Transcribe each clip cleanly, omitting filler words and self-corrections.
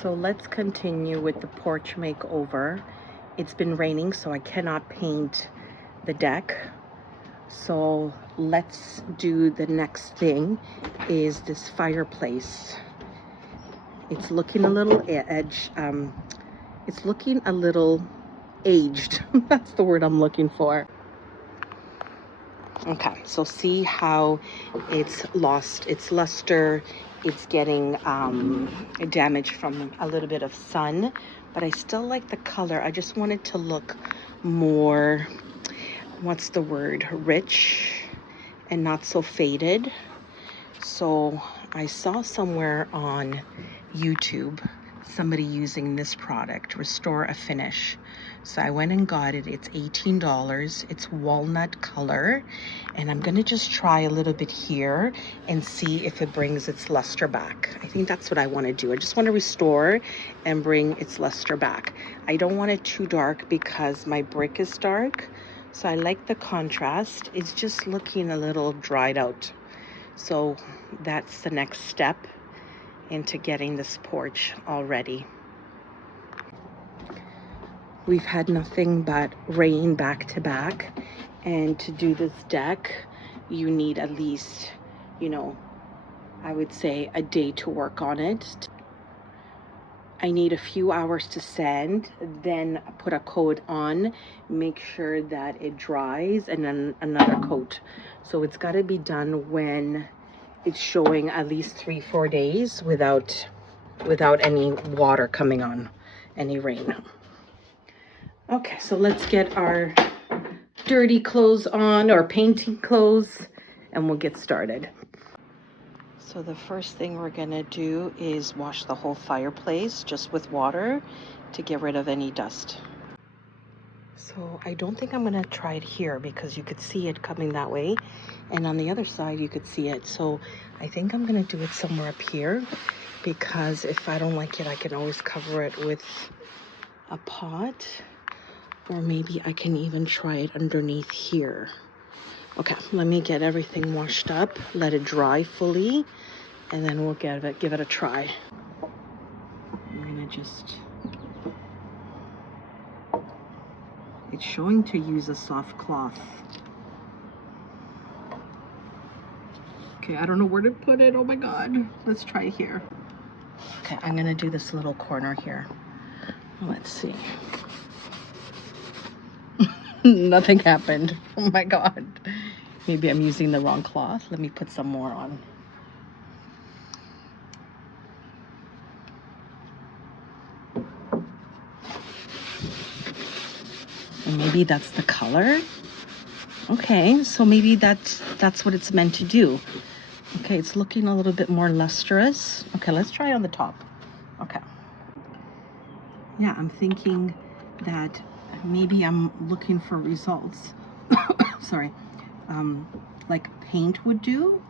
So let's continue with the porch makeover. It's been raining, so I cannot paint the deck. So let's do the next thing is this fireplace. It's looking a little it's looking a little aged. That's the word I'm looking for. Okay, so see how it's lost its luster. It's getting damage from a little bit of sun, but I still like the color. I just want it to look more, what's the word, rich and not so faded. So I saw somewhere on YouTube somebody using this product, Restore a Finish. So I went and got it. It's $18. It's walnut color, and I'm gonna just try a little bit here and see if it brings its luster back. I think that's what I want to do. I just want to restore and bring its luster back. I don't want it too dark because my brick is dark, so I like the contrast. It's just looking a little dried out. So that's the next step into getting this porch all ready. We've had nothing but rain back to back, and to do this deck you need at least, I would say a day to work on it. I need a few hours to sand, then put a coat on, make sure that it dries, and then another coat. So it's got to be done when it's showing at least 3-4 days without any water coming on, any rain. Okay, so let's get our dirty clothes on, or painting clothes, and we'll get started. So the first thing we're gonna do is wash the whole fireplace just with water to get rid of any dust. So I don't think I'm gonna try it here because you could see it coming that way, and on the other side you could see it. So I think I'm gonna do it somewhere up here, because if I don't like it, I can always cover it with a pot, or maybe I can even try it underneath here. Okay, let me get everything washed up, let it dry fully, and then we'll give it a try. I'm gonna it's showing to use a soft cloth. Okay, I don't know where to put it. Oh my God. Let's try here. Okay, I'm gonna do this little corner here. Let's see. Nothing happened. Oh my God. Maybe I'm using the wrong cloth. Let me put some more on. And maybe that's the color. Okay, so maybe that's what it's meant to do. Okay, it's looking a little bit more lustrous. Okay, let's try on the top. Okay. Yeah, I'm thinking that maybe I'm looking for results. Sorry. Like paint would do,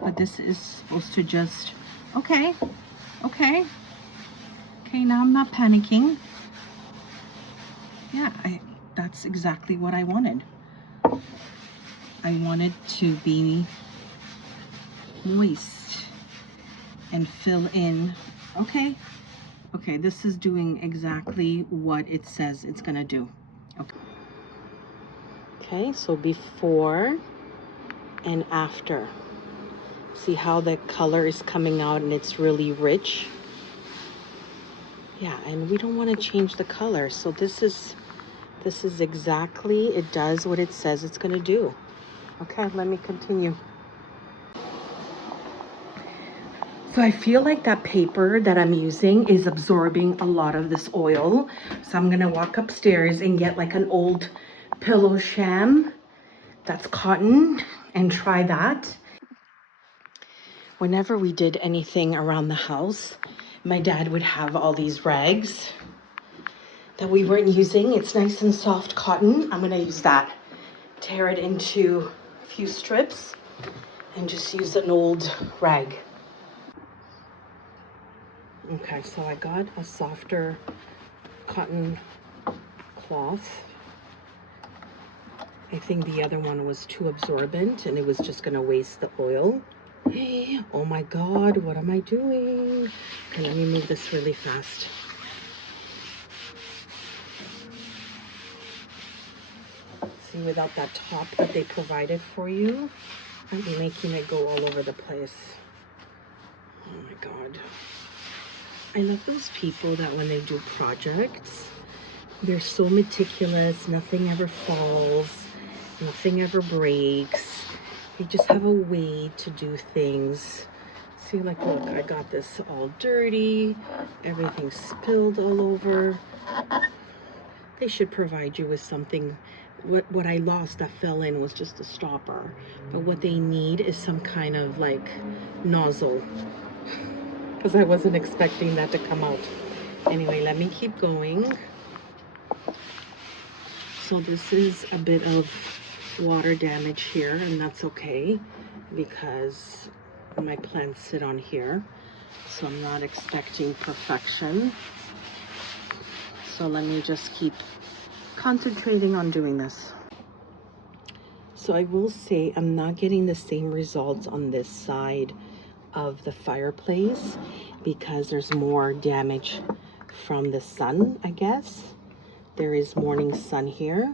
but this is supposed to just, okay, now I'm not panicking. Yeah, that's exactly what I wanted. I wanted to be moist and fill in. Okay, this is doing exactly what it says it's gonna do. Okay, so before and after. See how the color is coming out and it's really rich? Yeah, and we don't want to change the color. So this is exactly, it does what it says it's going to do. Okay, let me continue. So I feel like that paper that I'm using is absorbing a lot of this oil. So I'm going to walk upstairs and get like an old pillow sham that's cotton and try that. Whenever we did anything around the house, my dad would have all these rags that we weren't using. It's nice and soft cotton. I'm gonna use that. Tear it into a few strips and just use an old rag. Okay, so I got a softer cotton cloth. I think the other one was too absorbent and it was just gonna waste the oil. Oh my God, what am I doing? Okay, let me move this really fast. See, without that top that they provided for you, I'm making it go all over the place. Oh my God. I love those people that when they do projects, they're so meticulous, nothing ever falls, nothing ever breaks. They just have a way to do things. See, like, look, I got this all dirty, everything spilled all over. They should provide you with something. What I lost that fell in was just a stopper. But what they need is some kind of like nozzle. Because I wasn't expecting that to come out. Anyway, let me keep going. So this is a bit of water damage here, and that's okay because my plants sit on here. So I'm not expecting perfection. So let me just keep concentrating on doing this. So I will say I'm not getting the same results on this side of the fireplace because there's more damage from the sun, I guess. There is morning sun here,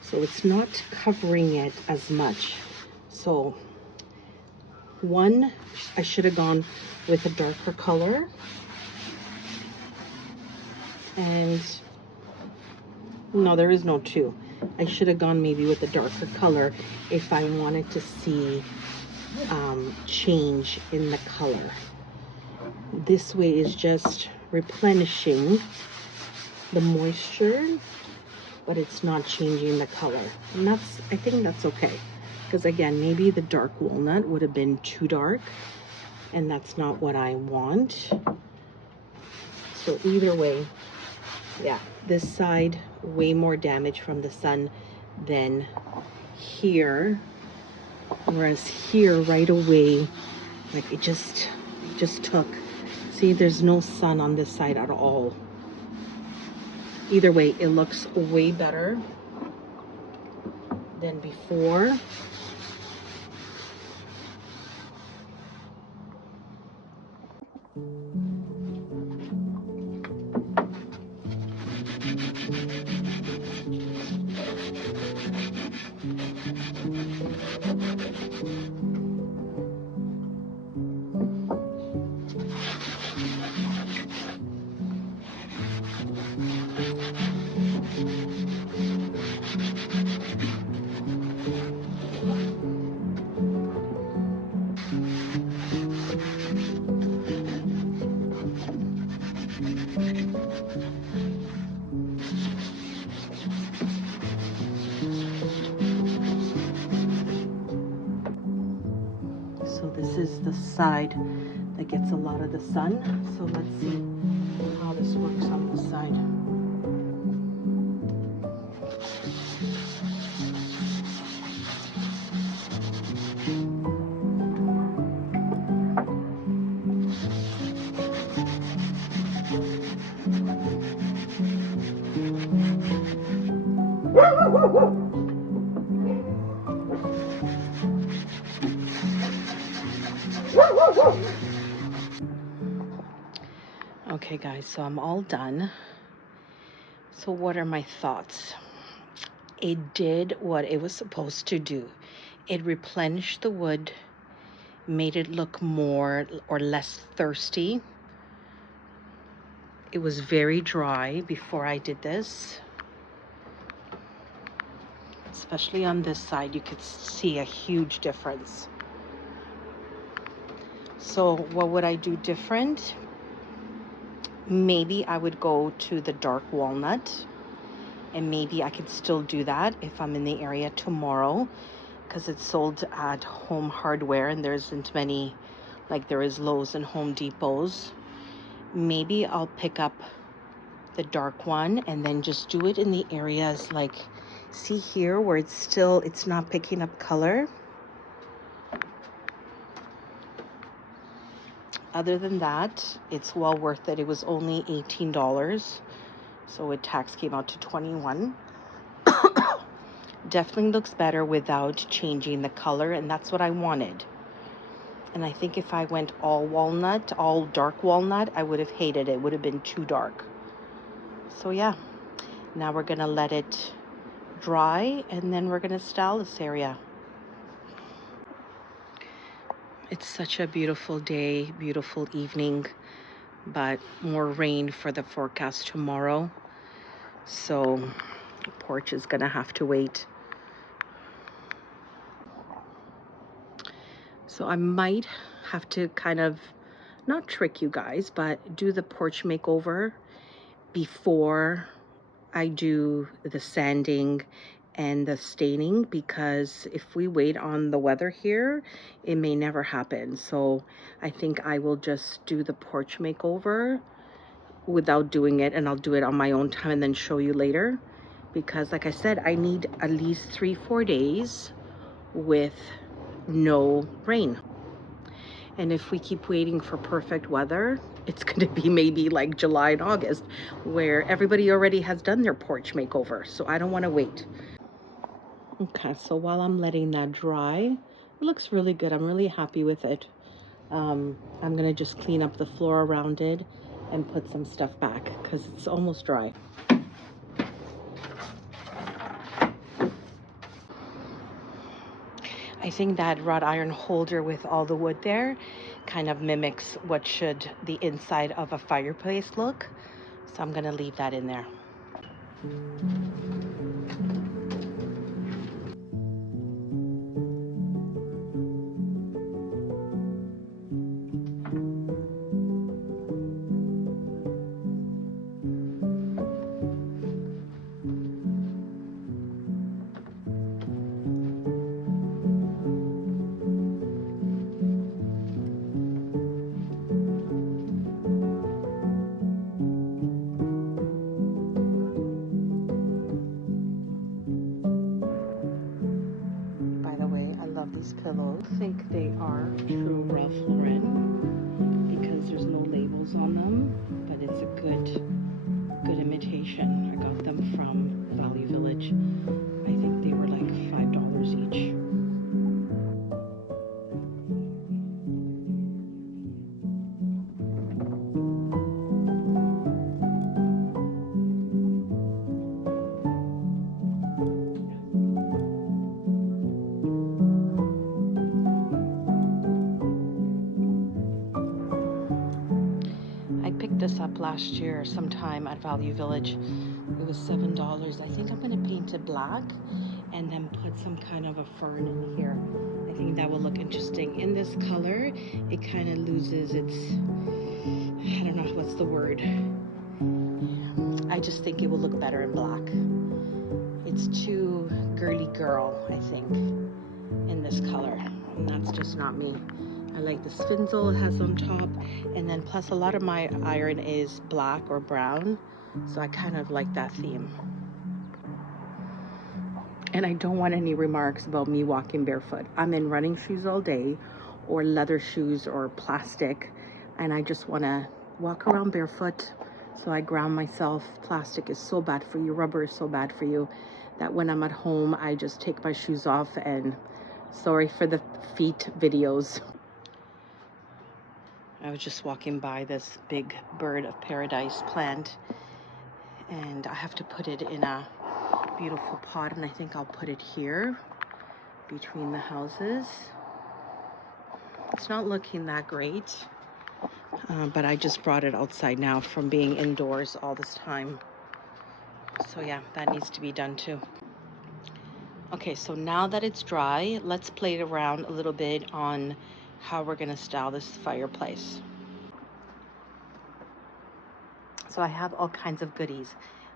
so it's not covering it as much. So one, I should have gone with a darker color, and no, there is no two. I should have gone maybe with a darker color if I wanted to see change in the color. This way is just replenishing the moisture, but it's not changing the color. And I think that's okay. Because again, maybe the dark walnut would have been too dark, and that's not what I want. So either way, yeah, this side, way more damage from the sun than here. Whereas here, right away, like it just took. See, there's no sun on this side at all. Either way, it looks way better than before. So this is the side that gets a lot of the sun. So let's see how this works on this side. Okay guys, so I'm all done. So what are my thoughts? It did what it was supposed to do. It replenished the wood, made it look more or less thirsty. It was very dry before I did this. Especially on this side, you could see a huge difference. So what would I do different? Maybe I would go to the dark walnut, and maybe I could still do that if I'm in the area tomorrow, because it's sold at Home Hardware and there isn't many, like there is Lowe's and Home Depots. Maybe I'll pick up the dark one and then just do it in the areas like, see here where it's not picking up color. Other than that, it's well worth it. It was only $18, so with tax came out to $21. Definitely looks better without changing the color, and that's what I wanted. And I think if I went all walnut, all dark walnut, I would have hated it. It would have been too dark. So yeah, now we're gonna let it dry and then we're gonna style this area. It's such a beautiful day, beautiful evening, but more rain for the forecast tomorrow. So Porch is gonna have to wait. So I might have to kind of, not trick you guys, but do the porch makeover before I do the sanding and the staining, because if we wait on the weather here, it may never happen. So I think I will just do the porch makeover without doing it, and I'll do it on my own time and then show you later, because like I said, I need at least 3-4 days with no rain. And if we keep waiting for perfect weather, it's going to be maybe like July and August, where everybody already has done their porch makeover. So I don't want to wait. Okay, so while I'm letting that dry, it looks really good. I'm really happy with it. I'm going to just clean up the floor around it and put some stuff back because it's almost dry. I think that wrought iron holder with all the wood there kind of mimics what should the inside of a fireplace look. So I'm going to leave that in there. These pillows, I think they are true Ralph Lauren because there's no labels on them, but it's a good imitation. I got them from Value Village. I think they were like $5 each. This up last year sometime at Value Village. It was $7. I think I'm going to paint it black and then put some kind of a fern in here. I think that will look interesting. In this color, it kind of loses its, I don't know what's the word. I just think it will look better in black. It's too girly girl, I think, in this color, and that's just not me. I like the spindle it has on top, and then plus a lot of my iron is black or brown, so I kind of like that theme. And I don't want any remarks about me walking barefoot. I'm in running shoes all day, or leather shoes or plastic, and I just want to walk around barefoot so I ground myself. Plastic is so bad for you, rubber is so bad for you, that when I'm at home I just take my shoes off, and sorry for the feet videos. I was just walking by this big bird of paradise plant, and I have to put it in a beautiful pot, and I think I'll put it here between the houses. It's not looking that great, but I just brought it outside now from being indoors all this time. So yeah, that needs to be done too. Okay, so now that it's dry, let's play around a little bit on how we're gonna style this fireplace. So I have all kinds of goodies.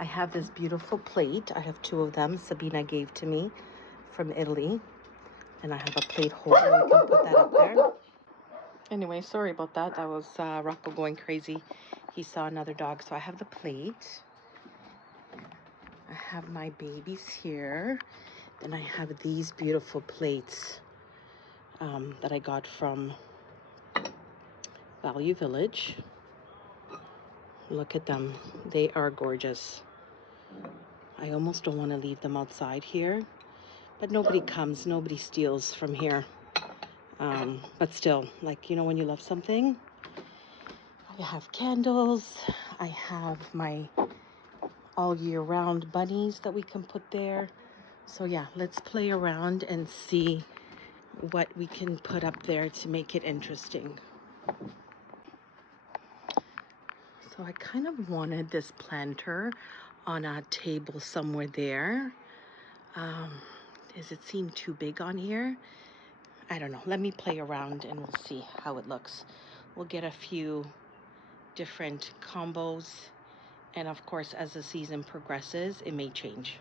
I have this beautiful plate. I have 2 of them. Sabina gave to me from Italy. And I have a plate holder. We can put that up there. Anyway, sorry about that. That was Rocco going crazy. He saw another dog. So I have the plate. I have my babies here. Then I have these beautiful plates that I got from Value Village. Look at them. They are gorgeous. I almost don't want to leave them outside here, but nobody comes, nobody steals from here. But still, like, you know, when you love something, I have candles. I have my all year round bunnies that we can put there. So yeah, let's play around and see what we can put up there to make it interesting. So I kind of wanted this planter on a table somewhere there. Does it seem too big on here? I don't know. Let me play around and we'll see how it looks. We'll get a few different combos. And of course, as the season progresses, it may change.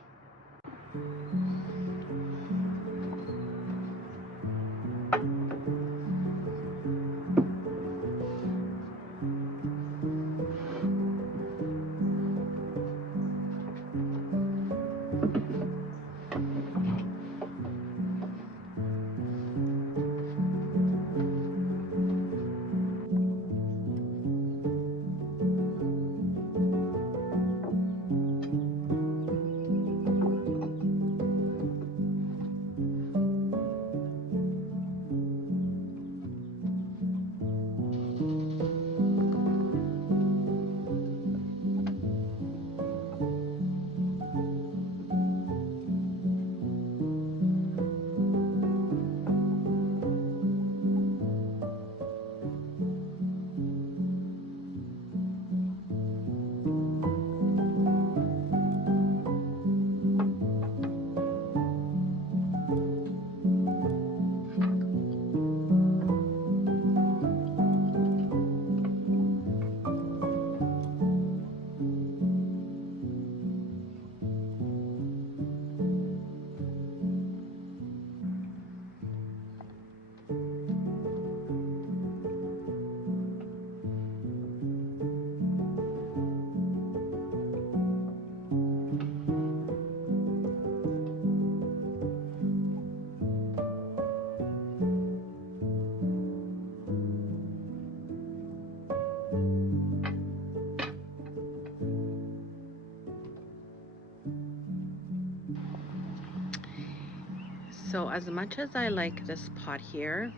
So as much as I like this pot here,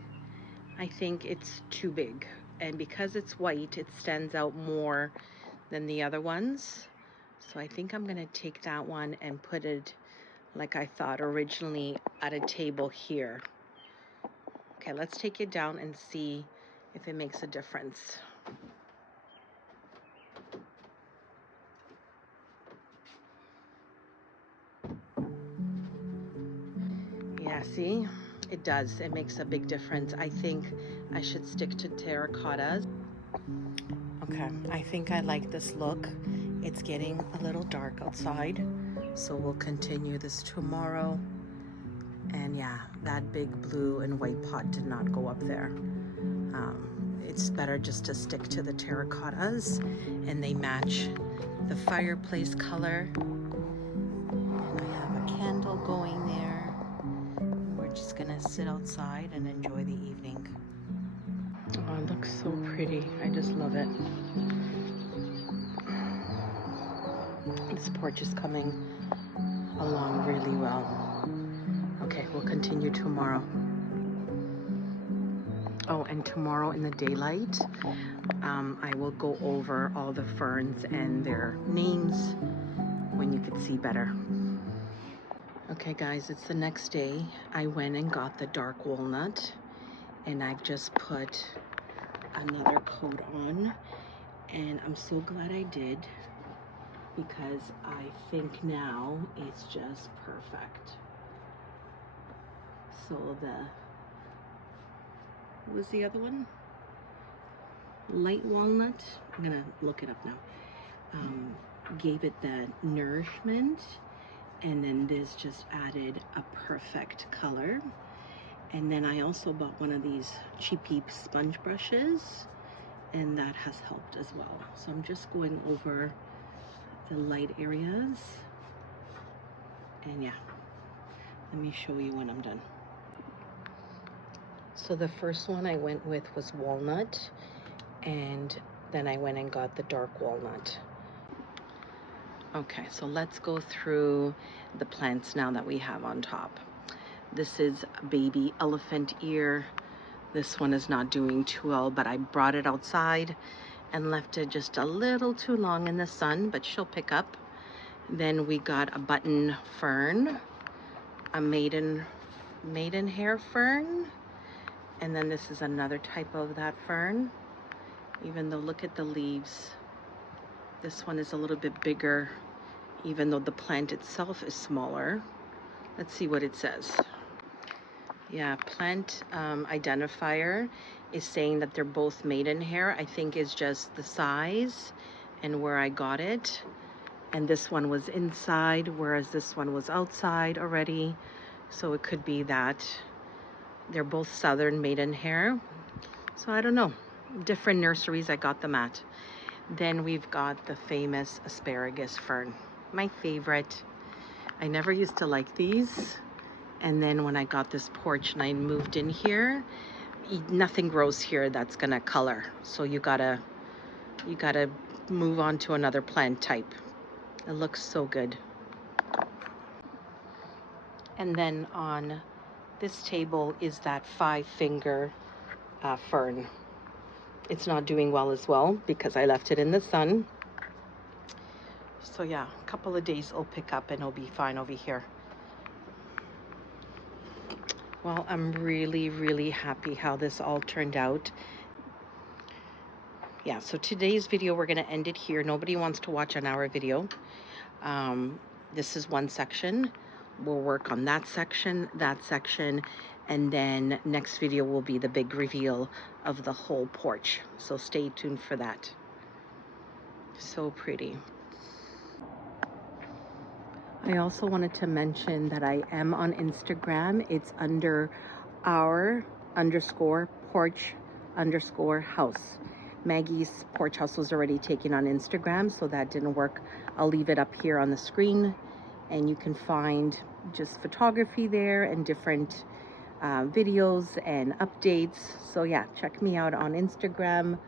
I think it's too big. And because it's white, it stands out more than the other ones. So I think I'm gonna take that one and put it like I thought originally at a table here. Okay, let's take it down and see if it makes a difference. Yeah, see, it does. It makes a big difference. I think I should stick to terracottas. Okay, I think I like this look. It's getting a little dark outside, so we'll continue this tomorrow. And yeah, that big blue and white pot did not go up there. It's better just to stick to the terracottas, and they match the fireplace color. And I have a candle going there. We're just gonna sit outside and enjoy the evening. Oh, it looks so pretty. I just love it. This porch is coming along really well. Okay, we'll continue tomorrow. Oh, and tomorrow in the daylight, I will go over all the ferns and their names when you could see better. Okay guys, it's the next day. I went and got the dark walnut and I've just put another coat on, and I'm so glad I did because I think now it's just perfect. So what was the other one? Light walnut. I'm gonna look it up now. Gave it the nourishment, and then this just added a perfect color. And then I also bought one of these cheapy sponge brushes, and that has helped as well. So I'm just going over the light areas, and yeah, let me show you when I'm done. So the first one I went with was walnut, and then I went and got the dark walnut. Okay, so let's go through the plants now that we have on top. This is baby elephant ear. This one is not doing too well, but I brought it outside and left it just a little too long in the sun, but she'll pick up. Then we got a button fern, a maidenhair fern, and then this is another type of that fern. Even though, look at the leaves. This one is a little bit bigger, even though the plant itself is smaller. Let's see what it says. Yeah, plant identifier is saying that they're both maidenhair. I think it's just the size and where I got it. And this one was inside, whereas this one was outside already. So it could be that they're both southern maidenhair. So I don't know. Different nurseries I got them at. Then we've got the famous asparagus fern. My favorite. I never used to like these. And then when I got this porch and I moved in here, nothing grows here that's gonna color. So you gotta move on to another plant type. It looks so good. And then on this table is that 5-finger fern. It's not doing well as well because I left it in the sun. So yeah, a couple of days it'll pick up and it'll be fine over here. Well, I'm really, really happy how this all turned out. Yeah, so today's video, we're gonna end it here. Nobody wants to watch an hour video. This is one section. We'll work on that section, and then next video will be the big reveal of the whole porch. So stay tuned for that. So pretty. I also wanted to mention that I am on Instagram. It's under our_porch_house. Maggie's porch house was already taken on Instagram, so that didn't work. I'll leave it up here on the screen, and you can find just photography there and different videos and updates. So yeah, check me out on Instagram.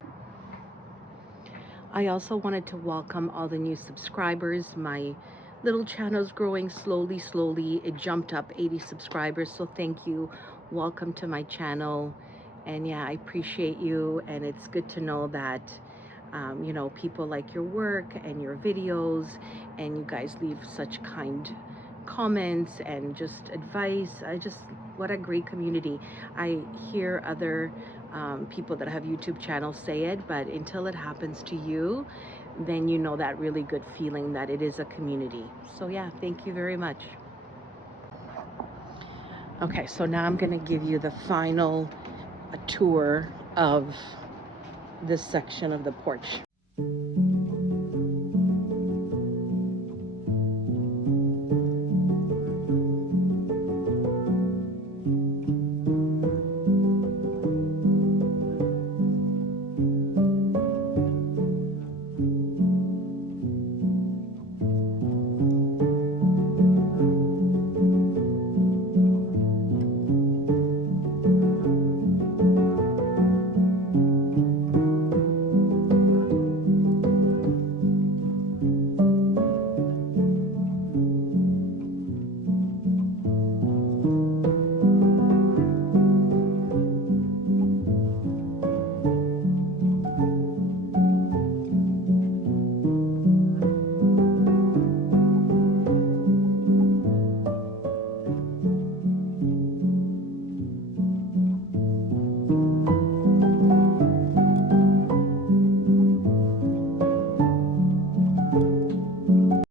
I also wanted to welcome all the new subscribers. My little channel is growing slowly. It jumped up 80 subscribers, so thank you. Welcome to my channel. And yeah, I appreciate you, and it's good to know that you know, people like your work and your videos, and you guys leave such kind comments and just advice. What a great community. I hear other people that have YouTube channels say it, but until it happens to you, then you know that really good feeling that it is a community. So yeah, thank you very much. Okay, so now I'm gonna give you the final tour of this section of the porch.